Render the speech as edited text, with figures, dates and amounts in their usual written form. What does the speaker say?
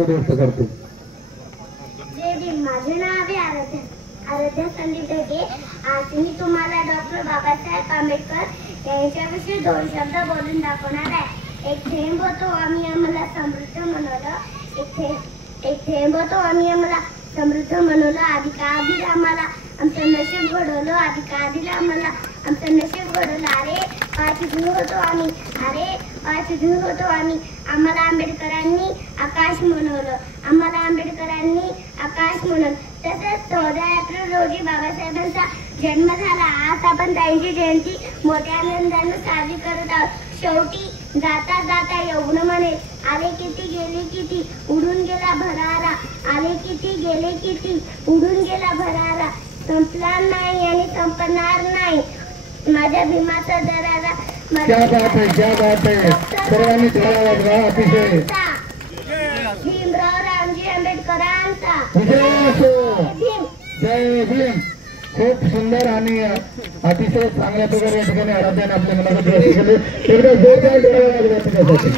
व्यक्त करतो। जय भीम। माझे नाव आहे आराध्या संदीप ढगे। आज मी तुम्हाला डॉक्टर बाबासाहेब आंबेडकर यांच्याविषयी दोन शब्द बोलून दाखवणार आहे। एक थेंब होतो आम्ही आम्हाला समृद्ध बनवलं, एक थेंब होतो आम्ही आम्हाला समृद्ध बनवलं, आधी का आधी आम्हाला आमचं नशीब घडवलं, आधी का आधी आम्हाला आमचं नशीब घडवलं। अरे पाच धूळ होतो आम्ही, अरे पाच धूळ होतो आम्ही, आम्हाला आंबेडकरांनी आकाश म्हणवलं, आम्हाला आंबेडकरांनी आकाश म्हणवलं। तसंच 14 एप्रिल रोजी बाबासाहेबांचा जन्म झाला। आज आपण त्यांची जयंती मोठ्या आनंदाने साजरी करत आहोत। शेवटी जाता जाता येऊन म्हणे, आले किती गेले किती उडून गेला भरारा, आले किती गेले किती उडून गेला भरारा, संपला नाही आणि संपणार नाही माझ्या भीमाचा दरारा। क्या बात है, क्या बात है, सर्वांनी टाळ्या वाजवा। अतिशय भीमराव रामजी आंबेडकरांचा जय असो, जय भीम। खूप सुंदर आणि अतिशय चांगल्या प्रकारे या ठिकाणी आराध्याने आपल्या मुलाखत व्यक्त केली। एकदा जोरदार टाळ्या वाजवा त्याच्यासाठी।